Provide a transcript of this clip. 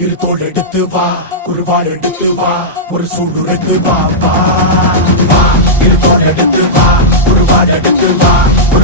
இரு தோள் எடுத்து வா, குருவாள் எடுத்து வா, ஒரு சூடு எடுத்து வா, வா, வா. இரு தோள் எடுத்து வா, குருவாள் எடுத்து வா, ஒரு